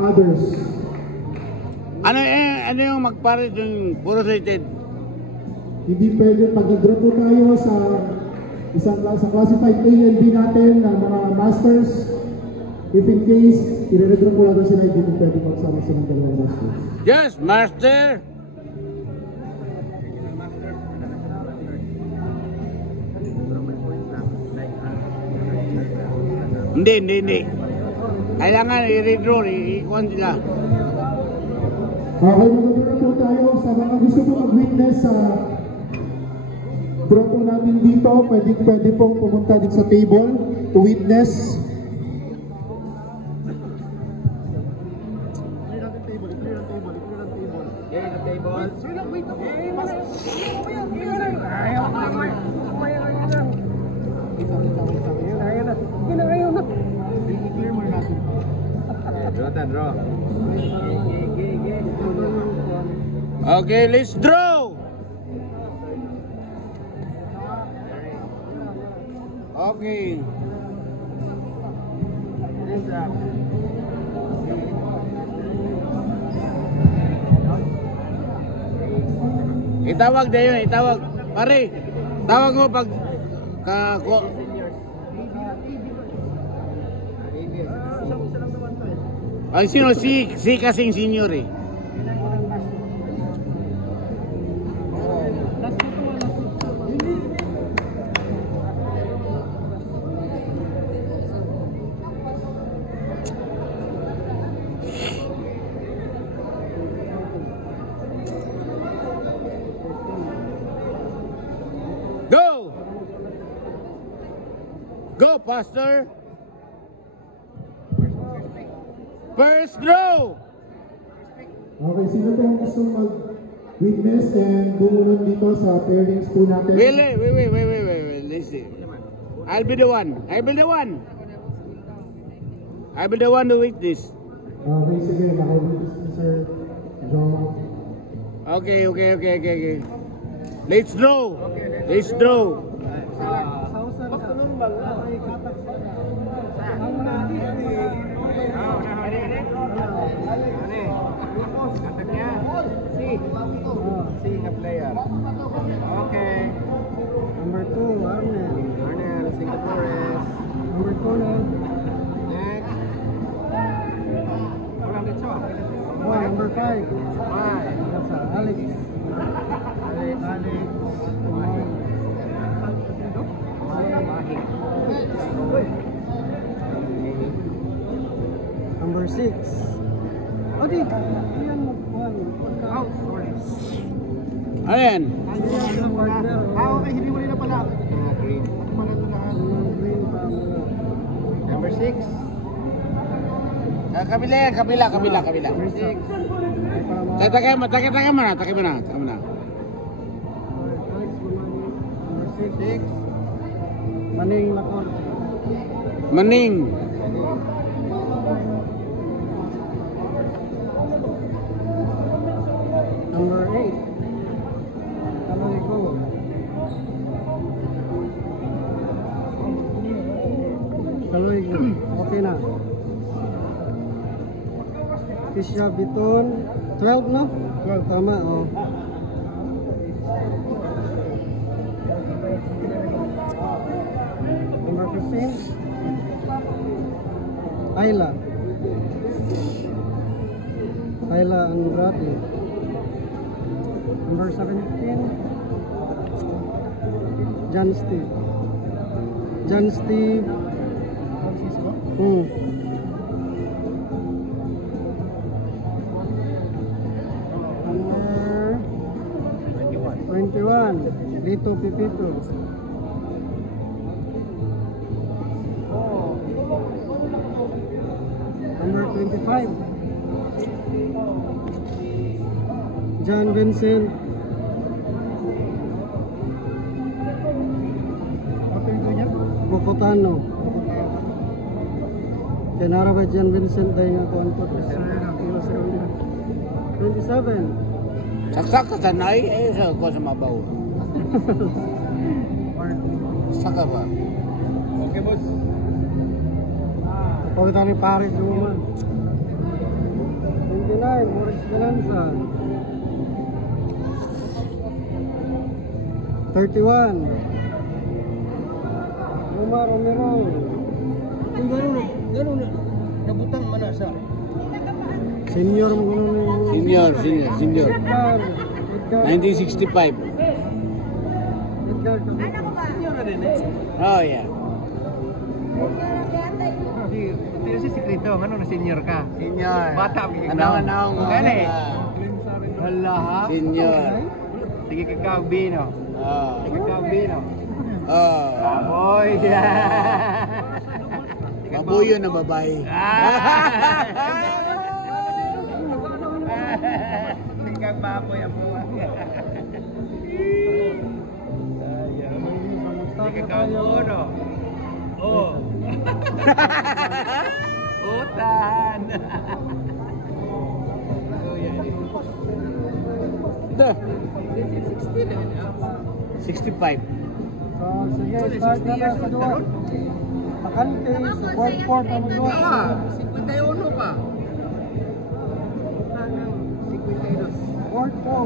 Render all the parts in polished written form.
others. Ano yung magparit yung puro rated? Hindi pwede pag nag-draw po tayo sa isang classified A and B natin na mga masters. If in case, i-redraw po lang sila, hindi po pwede magsama sa ng dalawang masters. Yes, master! Hindi. Kailangan i-redraw, i-ikuan sila. Okay, mag-draw po tayo. Sa mga gusto po mag-witness sa draw po natin dito, pwede pong pumunta din sa table to witness. Draw. Okay, let's draw! Okay. Itawag na yun, itawag. Pare, tawag mo pag ang sino si kasing senior eh. Go, Pastor! First draw! Okay, sino po ang gusto mag-witness and bumunod dito sa pairings po natin? Wait. Listen. I'll be the one to witness. Okay, sige. Naka-witness ni Sir John. Okay. Let's draw. C na player. Okay. Number 2, Arnel, Singapore's. Number 2 na. Next. Walang dito. Number 5. Five. Alex. Number 6. Adi, yan mag-1. Out. Ayan. Okay, hindi mo rin na pala. Green. Number 6. Kabila. Number 6. Takay mo na. Number 6. Maning Lakon. Maning. Number 8. Kaloy ko. Okay na. Kisha Biton. 12 no? 12. Tama, oh. Number 15. Ayla Andrade. Number 17. John Steve. Number 21. Lito Pipito. Number 25. John Vincent. Bukutano. Kenara ba John Vincent dahil nga kuhan po. 27. Saksak ka sa nai, sa ko sa mabaw. Saka ba? Okay, boss. Pagkita ni Paris yung man. 31. Roma Romero. Kung gano'n na. Nabutang man na sa. Senior mo gano'n. Senior. Edgar. 1965. Edgar. Senior na din eh. Oh, yeah. Hindi si sikreto, ano na senior ka? Senior. Bata, Anong. Gani. Hala ha? Senior. Sige kakaubino. Oh. Sige kakaubino. Oh. Amoy. Mabuyo na babae. Tingkang baboy ang buwan. Sige kakaubino. Oh. Utan. Ito. 65. Sige, start na na sa duwa. Makante, sa fourth, ano duwa? 51 pa. Fourth po.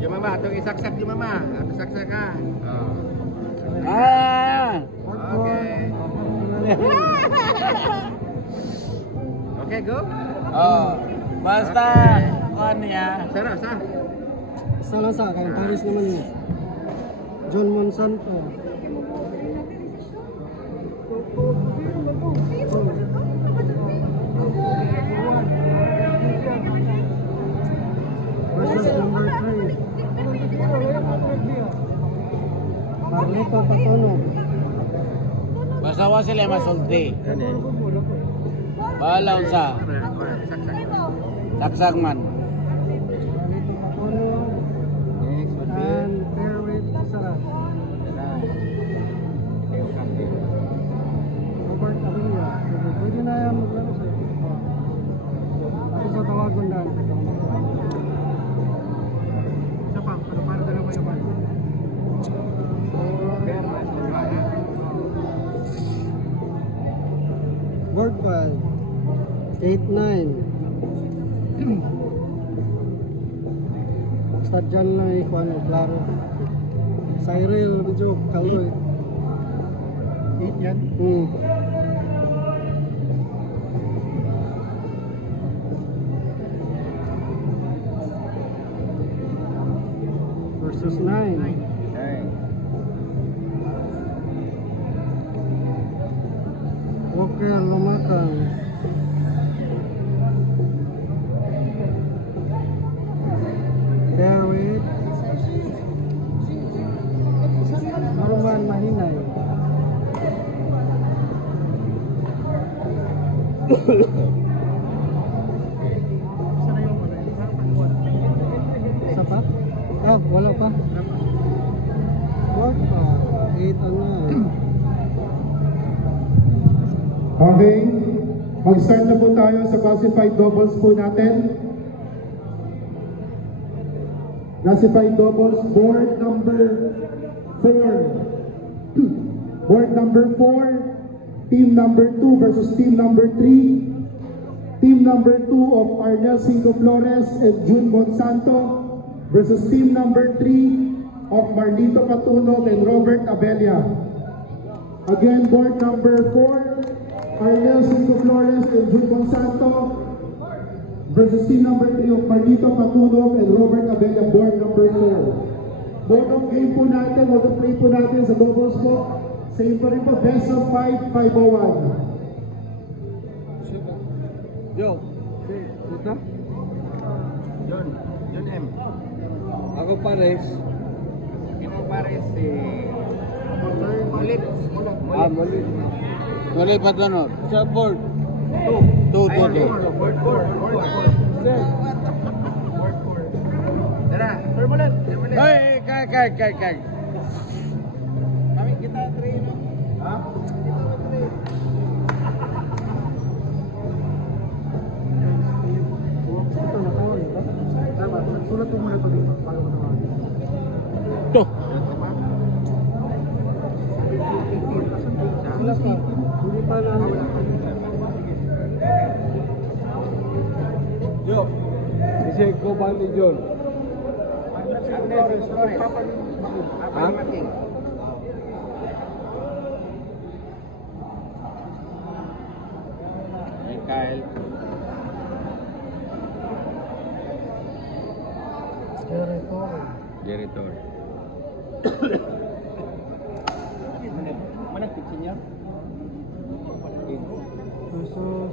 Yung mama, itong isaksak yung mama. Saksak ka. Okay. Okay, go. Oh. Basta. Ano ya? Sana, sa. Isa lang sa akin, Paris naman yun. John Monsanto. Versus number 3. Carlito Patunog. Basta wa sila masulti. Ano eh? Bahala unsa. Saksak man. Carlito Patunog. Next, And Fairweight Sara. Robert Avila. Sige, pwede na yan maglaro sa'yo. Ako sa tawagon na. Isa pa, para dalawa yung bal. Word file 8-9. Basta dyan lang ikuan mo, klaro. Cyril, medyo kaloy. 8 yan? Versus 9. Walker Lumakang. Fairway. Norman Mahinay. Sapat? Ah, wala pa. Wag pa. 8 ano. Okay. Mag-start na po tayo sa classified doubles po natin. Classified doubles, board number 4. Board number 4, team number 2 versus team number 3. Team number 2 of Arnel Cinco Flores and June Monsanto versus team number 3 of Marlito Patunog and Robert Abella. Again, board number 4, Arnel Cinco Flores and June Monsanto versus team number 3 of Marlito Patunog and Robert Abella, board number 4. Mode of game po natin, mode of play po natin sa doubles po. Same pa rin po, best of 5, 501. Yo. Ito? John M. Ako pares. Sino pares si... Mulit. Mali. Wala pa doon. Sa board. 2. Board 4. Tara, Sir Mulit. Hey, kay. Kami kita 3 no. Ha? Ito na tawag ito. Tama, sulat mo muna ito dito. Bago mo tawag. To. Sila pa. Hindi pa na. Si Coban ni John. Ha? Hey, Kyle. Jerry Torre. Mana pitching niya? So,